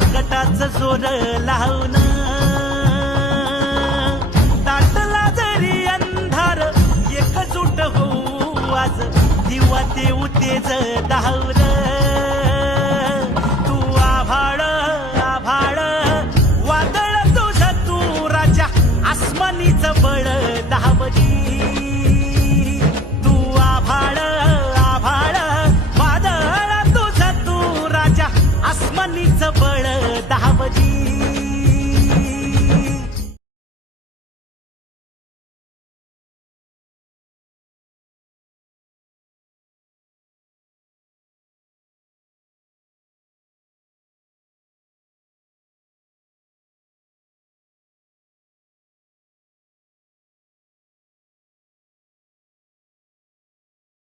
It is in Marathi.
संकटाचं जोर लावून दाटला जरी अंधार एकजूट होऊ आज दिवा देऊ तेज दावर